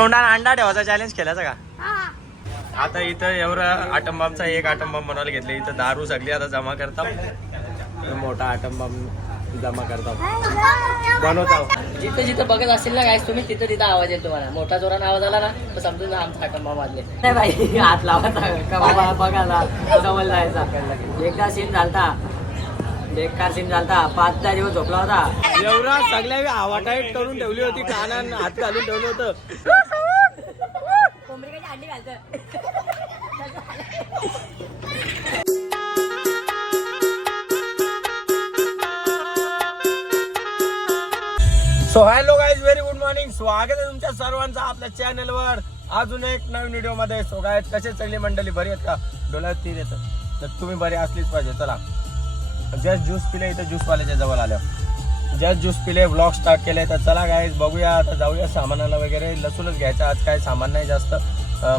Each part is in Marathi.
तोंडाला अंडा ठेवायचा चॅलेंज केल्याचा का? आता इथं एवढं आटम बॉम्बचा एक आटम बॉम्ब बनवायला घेतले. इथं दारू सगळी आता जमा करतात मोठा आटम बॉम्ब जमा करतात बनवता जिथं जिथं बघत असेल ना गायस तुम्ही तिथं तिथं आवाज येईल तुम्हाला. मोठा जोराने आवाज आला ना तर समजून आमचा आटंबा मारले नाही बाई हात लावायचा बघा ना. जवळ जायचा. एकदा सीन झालता. बेकार सीन झालता. पाच दहा दिवस झोपला होता. एवढा सगळ्या हवा टाईट करून ठेवली होती कानान हात घालून ठेवलं होतं. So hello guys very good morning स्वागत आहे तुमच्या सर्वांचं आपल्या चॅनलवर अजून एक नवीन व्हिडिओमध्ये. सो गाय कसे सगळी मंडळी? बरी आहेत का? डोळ्यात तीर येतं. तर तुम्ही बरी असलीच पाहिजे. चला. जस्ट ज्यूस पिले इथं ज्यूस वाल्याच्या जवळ आल्या. जस्ट ज्यूस पिले ब्लॉग स्टार्ट केले तर चला गाईज बघूया. आता जाऊया सामानाला वगैरे. लसूणच घ्यायचं. आज काय सामान नाही जास्त.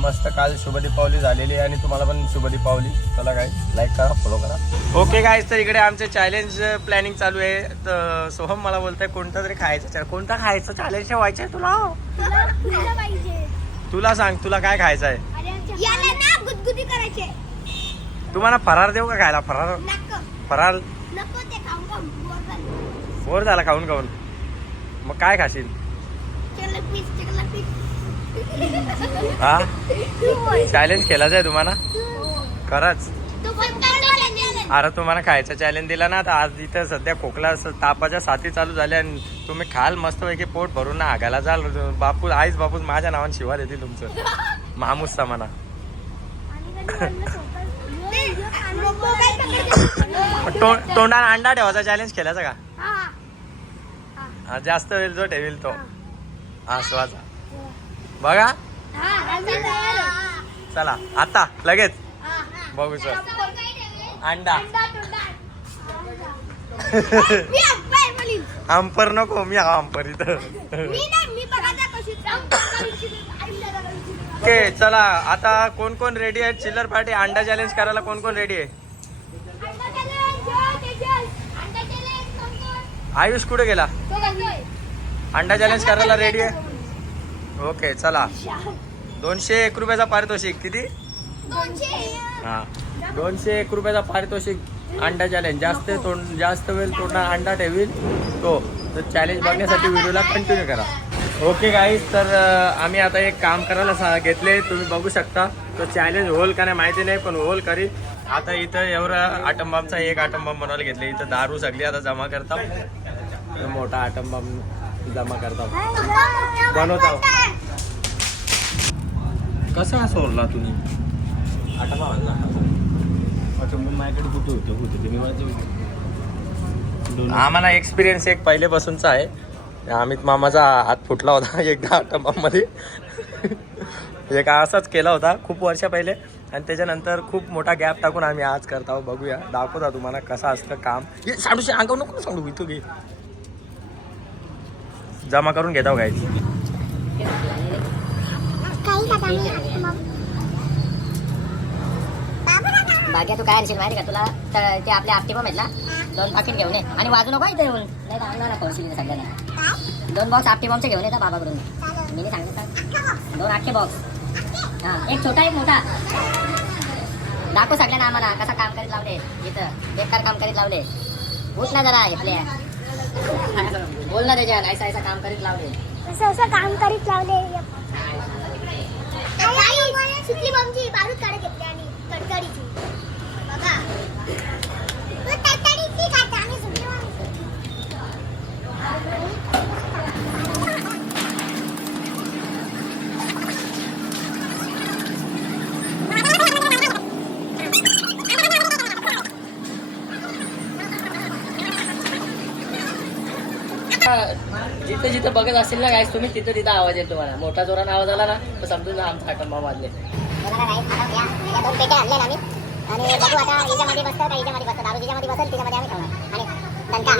मस्त काल शुभ दीपावली झालेली आहे आणि तुम्हाला पण शुभ दीपावली. चला काय लाईक करा फॉलो करा. ओके गाईज तर इकडे आमचे चॅलेंज प्लॅनिंग चालू आहे. तर सोहम मला बोलतोय कोणता तरी खायचं. कोणता खायचं? चॅलेंज ठेवायचं आहे तुला. तुला सांग तुला काय खायचं आहे? याला ना गुदगुदी करायचे तुम्हाला फरार देऊ का खायला? फरार? खाऊन बोर झालं. खाऊन खाऊन. मग काय खाशील? हा? चॅलेंज केलाच आहे तुम्हाला? खरंच. अरे तुम्हाला खायचं चॅलेंज दिला ना तर आज इथं सध्या खोकला तापाच्या साथी चालू झाल्या आणि तुम्ही खाल मस्तपैकी पोट भरून ना आगायला जाल. बापू आईच बापूस माझ्या नावाने शिवा देतील तुमचं. मामूस सामाना नको काय करायचं? तोंड तोंडाला अंडा ठेवायचा चॅलेंज केल्याचा का? हा. हा, जास्त वेळ जो ठेवील तो. हा. स्वाचा बघा. हा. चला आता लगेच. बघू सर? अंडा. अंपर नको मी हा अंपर इथं. ओके चला आता कोण कोण रेडी आहे चिल्लर पार्टी अंडा चॅलेंज करायला कोण कोण रेडी आहे अंडा challenge, हो, तेजस. अंडा challenge, कोण कोण? आयुष कुठे गेला. अंडा चॅलेंज करायला रेडी आहे? ओके चला. दोनशे एक रुपयाचा पारितोषिक. किती? हा. दोनशे एक रुपयाचा पारितोषिक अंडा चॅलेंज जास्त तोंड जास्त वेळ तोंडा अंडा ठेवील तो. तर चॅलेंज बघण्यासाठी व्हिडिओला कंटिन्यू करा. ओके गाईज तर आम्ही आता एक काम करायला घेतले. तुम्ही बघू शकता. तो चॅलेंज होल का नाही माहिती नाही पण होल करील आता इथं एवढं आटम बॉम्बचा एक आटम बॉम्ब बनवायला घेतले इथं दारू सगळी आता जमा करतात. मोठा आटम बॉम्ब जमा करतात. बनवता. कसा सोडला तुम्ही? आटम माझ्याकडे कुठे होतं? होतं ते मी माझं आम्हाला एक्सपिरियन्स एक पहिलेपासूनचा आहे. अमित मामाचा हात फुटला होता एकदा आटंबामध्ये एक असाच केला होता खूप वर्ष पहिले. आणि त्याच्यानंतर खूप मोठा गॅप टाकून आम्ही आज करत आहोत. बघूया. दाखवता तुम्हाला कसं असतं काम. हे सांडू अंगाव नको सांगू इथं घे. जमा करून घेता गायची बाकी तू काय आणशील माहिती का? तुला तर ते आपले आपटे पण आहेत ना? दोन पाकिट घेऊन ये. आणि वाजू नको इथे येऊन. नाही ना सगळ्यांना? दोन बॉक्स आपटे बॉम्बचे घेऊन येतात बाबाकडून. मी सांगितलं दोन आखे बॉक्स एक छोटा एक मोठा दाखव सगळ्यांना आम्हाला कसा काम करीत लावले इथं बेकार काम करीत लावले उठ ना जरा इथले बोल ना त्याच्या ऐसा ऐसा काम करीत लावले असं असं काम करीत लावले सुटली बारूद काढत घेतली आणि कडकडीची बघा तू तडतडीची काढते, आम्ही सुटली बॉम्बची. जिथं जिथं बघत असेल ना गायस तुम्ही तिथं तिथं आवाज येईल तुम्हाला मोठा जोराने आवाज आला ना तर समजून जा आमचा आटंबा ना दोन ना आम्ही आणि बघू आता हिच्यामध्ये बसतं का हिच्यामध्ये बसतं दारू जिच्यामध्ये बसेल तिच्यामध्ये आम्ही ठेवणार आणि दणका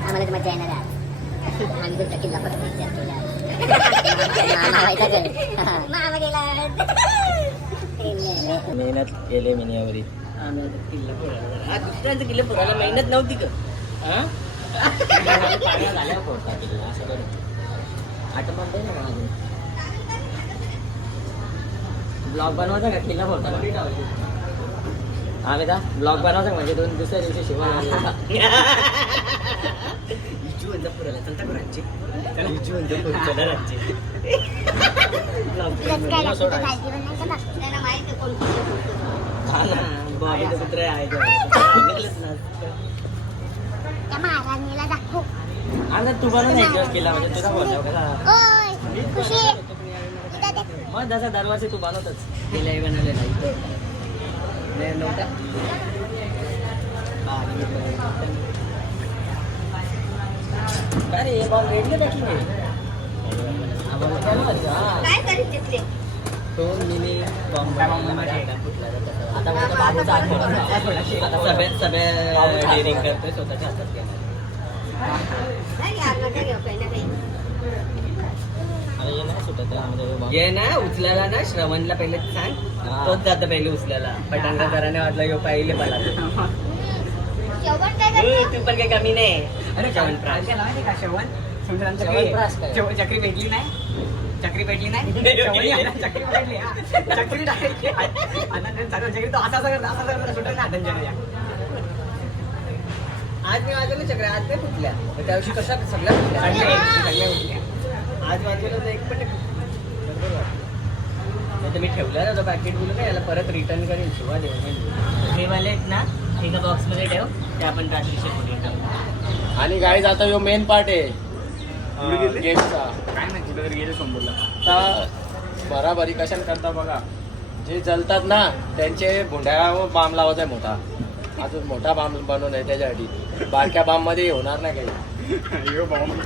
आम्हाला तर मजा येणार आहे आज. आम्ही तर किल्ला विचार केला. मेहनत केले मी यावरी आम्ही आता किल्ला पुरायला आज दुसऱ्यांचं किल्ला पुरायला मेहनत नव्हती का हा? ब्लॉग बनवायचा का? किल्ला बोलता हा बेटा ब्लॉग बनवायचा का? म्हणजे दोन दुसऱ्या दिवशी शिवाय आहे. त्या महाराणीला दाखव. आता एक दिवस केला म्हणजे तुझा बोलला कसा ओय खुशी इथं देख. मग जसा दरवर्षी तू बनवतच. गेल्या बनवले नाही. नाही नव्हता. हा, अरे हे बॉल रेडले टाकली हा बॉल चालू आहे का? हा. काय करीत तिथले. तो मिनी बॉम्ब. आता माझ्या बाबूचा. आता डेअरिंग करतोय स्वतःच्या हातात घेणार. ये ना उचलायला ना श्रवणला पहिले सांग. तोच जातो पहिले उचलायला. पटांगा कराने वाटलं यो पहिले मला जेवण काय करतो? तू पण काही कमी नाही. अरे श्रवण काय प्राण. केलं माहिती का? श्रवण? श्रवण श्रवण प्रास? चक्री चक्री भेटली नाही? चक्री भेटली नाही? चक्री भेटली. चक्री टाकायची चक्री तो असा असा ना आज मी वाजवलं चक्र आज नाही फुटल्या. मग त्या दिवशी कशा सगळ्या फुटल्या. सगळ्या. आज वाजवलं एक पण नाही फुटलं. नाही तर मी ठेवलं ना तो पॅकेट बोलू का याला परत रिटर्न करेन. शिवा देऊ हे वाले आहेत ना एका बॉक्समध्ये ठेव. ते आपण रात्रीचे फोटो टाकू आणि गाईज आता यो मेन पार्ट आहे. काय नाही गेले आता बराबरी कशाने करता बघा. जे जलतात ना त्यांचे भुंड्या बाम लावायचा आहे मोठा. अजून मोठा बाम बनवून आहे त्याच्यासाठी. बारक्या बाममध्ये होणार नाही काही. यो बॉम्ब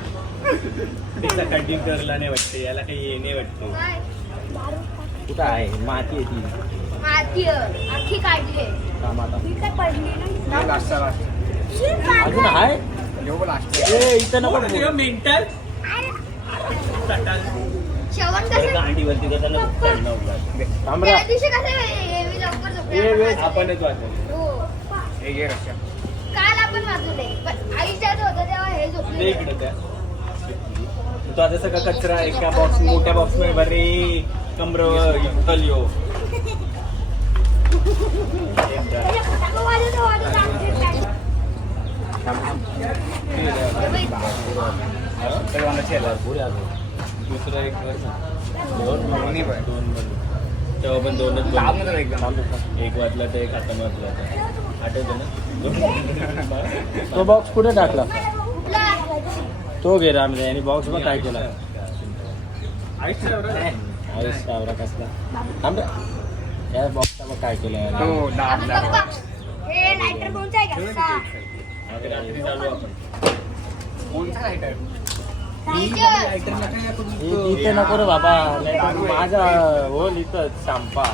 त्याचा कटिंग करला नाही वाटते याला काही हे नाही वाटते. कुठं आहे? माती आहे ती. माती आहे. आखी काढली पडली लास्ट. अजून आहे? लास्ट इथं नको. मेंटल जेवण कसं? गांडीवरती. त्या दिवशी कसं हे- हे लवकर ये, ये. झोपले आपणच वाचलं हो. हे घे रक्षा. काल आपण वाजवले पण आईच्या होतं तेव्हा हे दे झोपले इकडे त्या. तो आता सगळा कचरा एका बॉक्स मोठ्या बॉक्समध्ये इथल यो त्याच्या फटाका वाजवत वाजवत आमचे काय? अजून. दुसरं एक ना. दोन. दोन. तेव्हा पण दोनच थांब बनवले. एक वाजला तर एक हाताने वाजला होता आठवतं ना तो बॉक्स कुठे टाकला? तो घे रामले आणि बॉक्स बघ काय केला आयुष सावरा कसला थांब रे. या बॉक्सचा बघ काय केलं यार. हे लायटर कोणचं आहे का असा? रात्री चालू आपण कोणता लायटर लायटर. इ- इथे नको रे बाबा माझा हो इथं संपा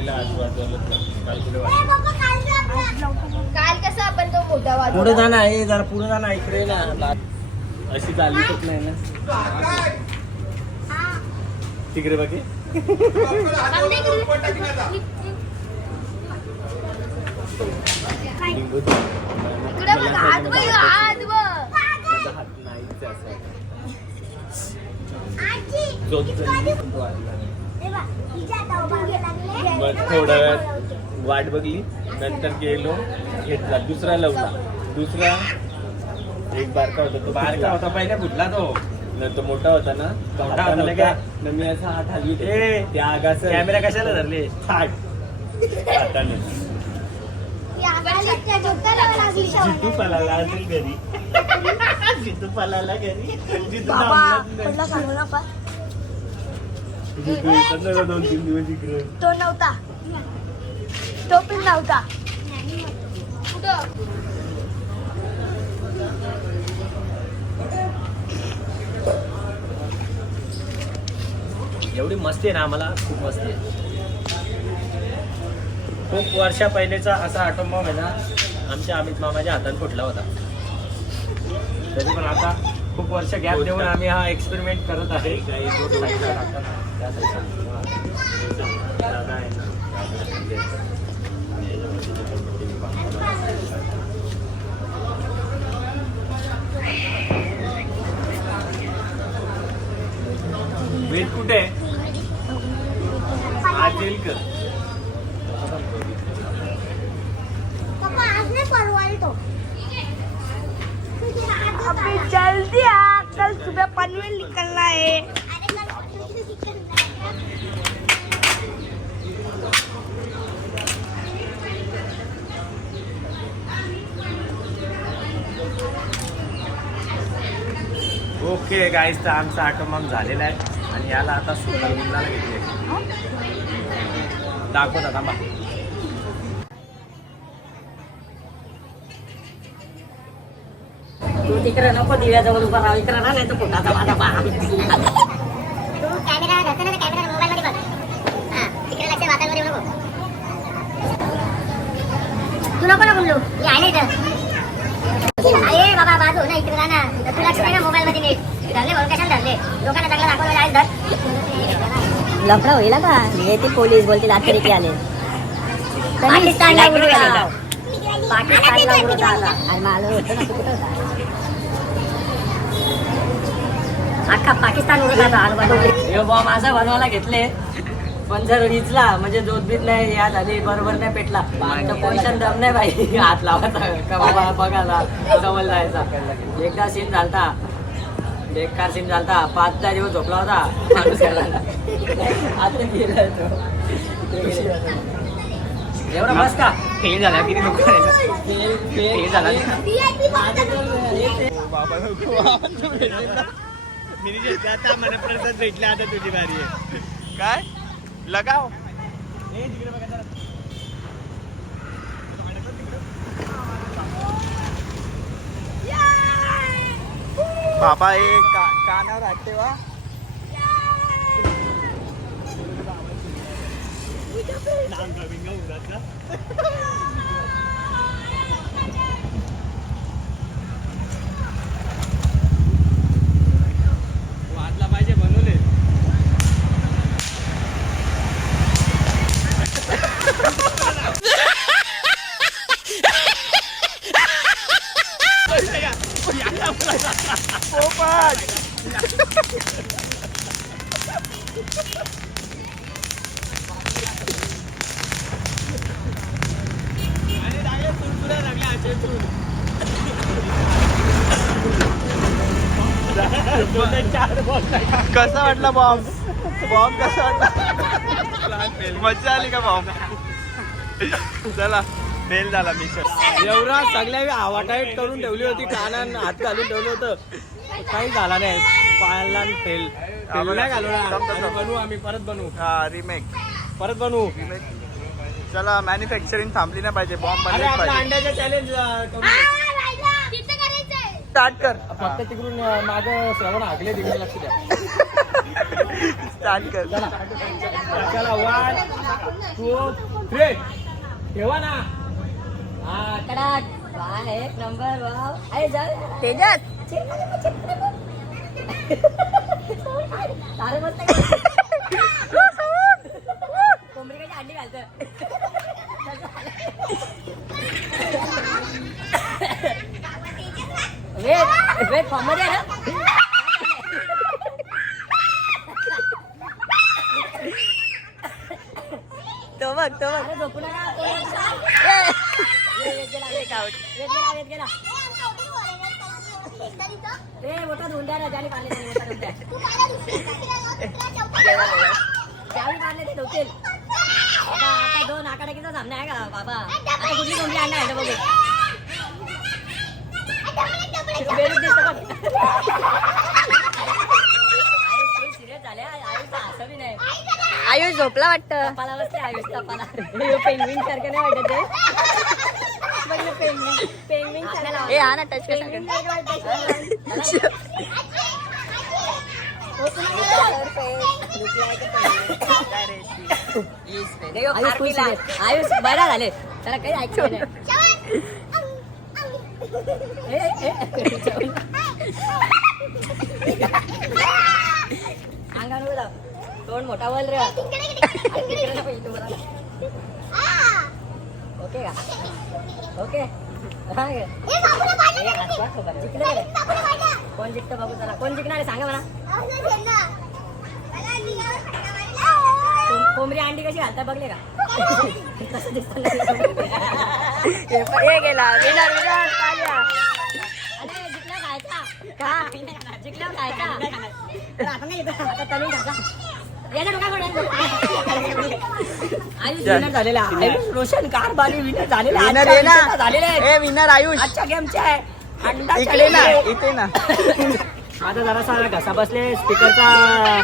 ना, ना. काल कसं आपण तो मोठा पुढे वाजवला जाणार हे जरा पुढे जाणार इकडे ना. अशी चाललीच नाही ना? हा. तिकडे बघे थोड्या वेळात वाट बघली नंतर गेलो घेतला दुसरा लावला. दुसरा एक बारका होता तो. बारका होता पहिला कुठला तो. नंतर मोठा होता ना मोठा होता का न मी असा हात हलवी त्या आगास कॅमेरा कशाला धरले? हात. हाताने. जितू असेल घरी. जितू घरी. जितू बाबा थांबलाच नाही. पडला सांगू नका. जितू येतात ना दोन तीन दिवस इकडे. तो नव्हता. तो पण नव्हता. कुठं? एवढी मस्ती आहे ना आम्हाला खूप मस्ती आहे. खूप वर्षा पहिलेचा असा आटोम बॉम्ब आहे ना आमच्या अमित मामाच्या हातात फुटला होता. तरी पण आता खूप वर्ष गॅप देऊन आम्ही हा एक्सपेरिमेंट करत आहे. काही दोन अभी जल्दी आ. कल सुबह पनवेल निकलना है. ओके गाईस तर आमचा आटोमाम झालेला आहे. आणि याला आता सुंदर गुंडाला घेतले दाखवता थांबा तू तिकडे नको दिव्याजवळ उभा राहा इकडे राहा नाही तर पोटाचा माझा बाप तू कॅमेरा धरतो ना कॅमेरा मोबाईल मध्ये बघ. हा तिकडे लक्ष वातावरण नको तू नको ना बोललो मी आहे ना इथं. अरे बाबा बाजू ना इकडे राहा ना तर तू लक्ष नाही ना मोबाईल मध्ये नीट. धरले म्हणून कशाला धरले. लोकांना चांगलं दाखवलं आहे धर. लफडा होईल का येते पोलीस बोलतील आत तरी आले. पाकिस्तानला उडू पाकिस्तानला द्या. पाकिस्तानला उडून आला आणि मला होतं ना तू कुठं होता? अख्खा पाकिस्तान उडत बॉम्ब माझा बनवायला घेतले. पण जर विचला म्हणजे जोतबीत नाही या झाली बरोबर नाही पेटला. पोझिशन दम नाही बाई. हात लावायचा. का बाबा बघायला जवळ जायचा. एकदा सीन झालता. बेकार सीन झालता. पाच दहा दिवस झोपला होता. माणूस गेला. आता गेला तो. एवढा बस का? फेल झाला किती नको फेल फेल झाला. मी आता मला प्रसाद भेटले आता तुझी बारी आहे. काय? लगाव. बाबा हे का- कानावर हात वा वाजला पाहिजे बनवले कसा वाटला बॉम्ब बॉम्ब कसा वाटला? मजा आली का बॉम्ब चला फेल झाला मिशन एवढा सगळ्या आवाटाईट करून ठेवली होती कानान हात घालून ठेवलं होतं. काही झाला नाही. पायाला फेल. फेल नाही घालवणार बनवू आम्ही परत बनवू हा रिमेक परत बनवू चला मॅन्युफॅक्चरिंग थांबली नाही पाहिजे. बॉम्ब पाहिजे. अंड्याचं चॅलेंज करू. तिथे करायचंय. स्टार्ट कर. फक्त तिकडून माग श्रवण हागले तिकडे लक्ष द्या. स्टार्ट कर. चला. वन टू थ्री ठेवा ना. हा तो बघ तो अरे वेट गेला वेट गेला. ए मोठा धुंड्या ना ज्याने मारले त्याने मोठा धुंड्या. ज्यावेळी मारले ते धुतील आता आता दोन आखाड्याचा सामना आहे का बाबा? आता कुठली कोंबडी आणणार आहे बघू. दिसतं सिरियस झाले आयुष असं बी नाही आयुष झोपला वाटतं. बसते आयुष पेंगविन सारखं नाही वाटत ते. पेंगविन. ए हा ना टच पेंगविन आयुष बरा झाले. त्याला काही ऐकलं. अंगावर. तोंड मोठा बोल रे. ओके का? ओके. जिंकलं? कोण जिंकतं बघू चला कोण जिंकणार आहे? सांगा मला. कों- कोंबडी अंडी कशी घालतात बघले का? कसं दिसतं गेला. विनर विनर जिंकला खायचा का? जिंकल्यावर खायचा आता? डोका फोड. आयुष विनर झालेला. आहे. रोशन आहे. ना झालेले. आहे. A winner Ayush. आजच्या गेमचे आहे. अंडा इकडे ना चॅलेंज. इथे ना. आता जरासा घसा बसले. स्पीकरचा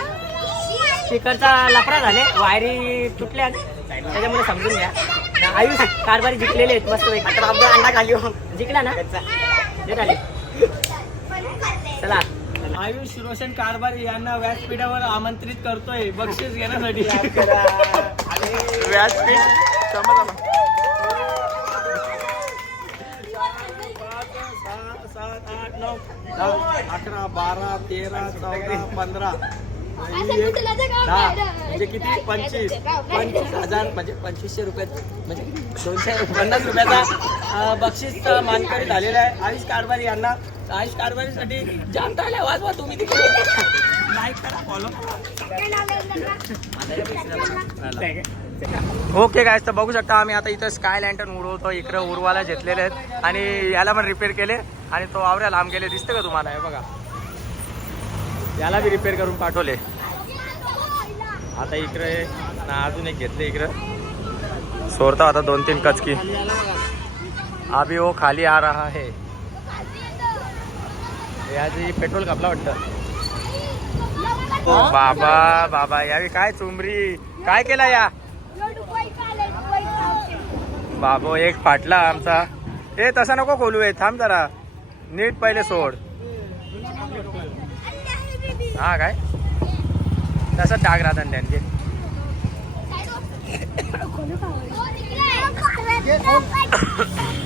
स्पीकरचा लफडा झाले. वायरी तुटल्या. त्याच्यामुळे समजून घ्या. आयुष कारभारी जिंकलेले आहेत. मस्त आता बाबा अंडा खाली हो. जिंकला ना? झाले चला. आयुष रोशन कारभारी यांना व्यासपीठावर आमंत्रित करतोय. बक्षीस घेण्यासाठी. व्यासपीठ सात आठ नऊ दहा. अकरा बारा तेरा चौदा पंधरा दहा म्हणजे किती? पंचवीस. पंचवीस हजार. म्हणजे पंचवीसशे रुपये. म्हणजे दोनशे पन्नास रुपयाचा बक्षीस मानकरी झालेला आहे. आयुष कारभारी यांना आयुष कारभारीसाठी जाम वाजवा तुम्ही तिकडे. लाईक करा फॉलो ओके काय तर बघू शकता आम्ही आता इथं स्काय लँटन उडवतो. इकडं उरवाला घेतलेले आहेत. आणि याला पण रिपेअर केले. आणि तो आवऱ्या लांब गेले. दिसतं का तुम्हाला? हे बघा. याला बी रिपेअर करून पाठवले. आता इकडे ना अजून एक घेतले इकडं. सोडता आता दोन तीन कचकी अभी वो खाली आ रहा है. याची पेट्रोल कापला वाटतं. ओ बाबा बाबा यावी काय चुमरी काय केला या? बाबो एक फाटला आमचा. ए तसा नको खोलू ए थांब जरा. नीट पहिले सोड. हा काय? तसं टाक राहतात त्यांचे. Oh,